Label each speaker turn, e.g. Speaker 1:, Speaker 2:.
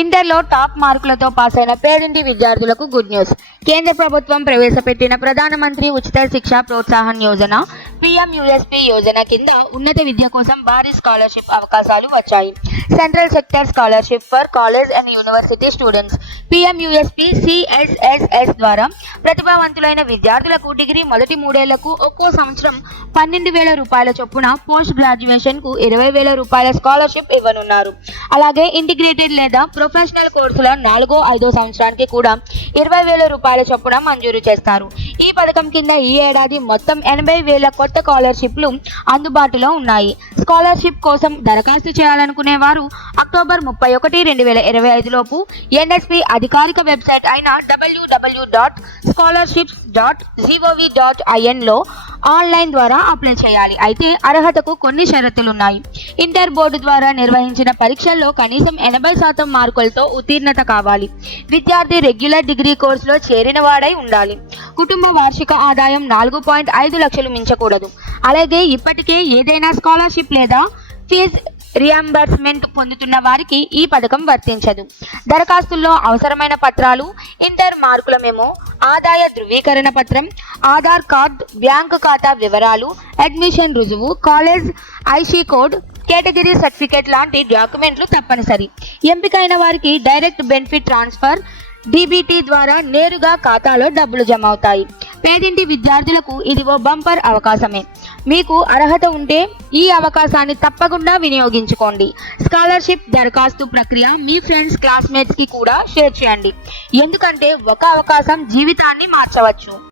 Speaker 1: ఇంటర్లో టాప్ మార్కులతో పాస్ అయిన పేదింటి విద్యార్థులకు గుడ్ న్యూస్. కేంద్ర ప్రభుత్వం ప్రవేశపెట్టిన ప్రధానమంత్రి ఉచిత శిక్ష ప్రోత్సాహన్ యోజన పిఎంయుఎస్పి యోజన కింద ఉన్నత విద్య కోసం భారీ స్కాలర్షిప్ అవకాశాలు వచ్చాయి. Central sector scholarship for college and university students. PMUSP CSSS ద్వారా ప్రతిభావంతులైన విద్యార్థులకు డిగ్రీ మొదటి మూడేళ్ళకు ఒక్కో సంవత్సరం పన్నెండు వేల రూపాయల చొప్పున పోస్ట్ గ్రాడ్యుయేషన్కు ఇరవై వేల రూపాయల స్కాలర్షిప్ ఇవ్వనున్నారు. అలాగే ఇంటిగ్రేటెడ్ లేదా ప్రొఫెషనల్ కోర్సుల నాలుగో ఐదో సంవత్సరానికి కూడా ఇరవై వేల రూపాయల చొప్పున మంజూరు చేస్తారు. ఈ పథకం కింద ఈ ఏడాది మొత్తం ఎనభై వేల కొత్త స్కాలర్షిప్లు అందుబాటులో ఉన్నాయి. స్కాలర్షిప్ కోసం దరఖాస్తు చేయాలనుకునే వారు అక్టోబర్ ముప్పై ఒకటి రెండు వేల ఇరవై ఐదు లోపు ఎన్ఎస్పి అధికారిక వెబ్సైట్ అయిన W W dot scholarships dot GOV dot ఐఎన్లో online ద్వారా అప్లై చేయాలి. అయితే అర్హతకు కొన్ని షరతులు ఉన్నాయి ఇంటర్ బోర్డు ద్వారా నిర్వహించిన పరీక్షల్లో కనీసం ఎనభై శాతం మార్కులతో ఉత్తీర్ణత కావాలి. విద్యార్థి రెగ్యులర్ డిగ్రీ కోర్సులో చేరిన వాడై ఉండాలి. కుటుంబ వార్షిక ఆదాయం నాలుగు పాయింట్ ఐదు లక్షలు మించకూడదు. అలాగే ఇప్పటికే ఏదైనా స్కాలర్షిప్ లేదా ఫీజ్ రియంబర్స్మెంట్ పొందుతున్న వారికి ఈ పథకం వర్తించదు. దరఖాస్తుల్లో అవసరమైన పత్రాలు ఇంటర్ మార్కుల మేమో ఆదాయ ధృవీకరణ పత్రం ఆధార్ కార్డ్ బ్యాంకు ఖాతా వివరాలు అడ్మిషన్ రుజువు college IC code category certificate లాంటి డాక్యుమెంట్లు తప్పనిసరి. ఎంపికైన వారికి డైరెక్ట్ బెనిఫిట్ ట్రాన్స్ఫర్ డీబీటీ ద్వారా నేరుగా ఖాతాలో డబ్బులు జమ అవుతాయి. పేదింటి విద్యార్థులకు ఇది ఓ బంపర్ అవకాశమే. మీకు అర్హత ఉంటే ఈ అవకాశాన్ని తప్పకుండా వినియోగించుకోండి. స్కాలర్షిప్ దరఖాస్తు ప్రక్రియ మీ ఫ్రెండ్స్ క్లాస్మేట్స్కి కూడా షేర్ చేయండి. ఎందుకంటే ఒక అవకాశం జీవితాన్ని మార్చవచ్చు.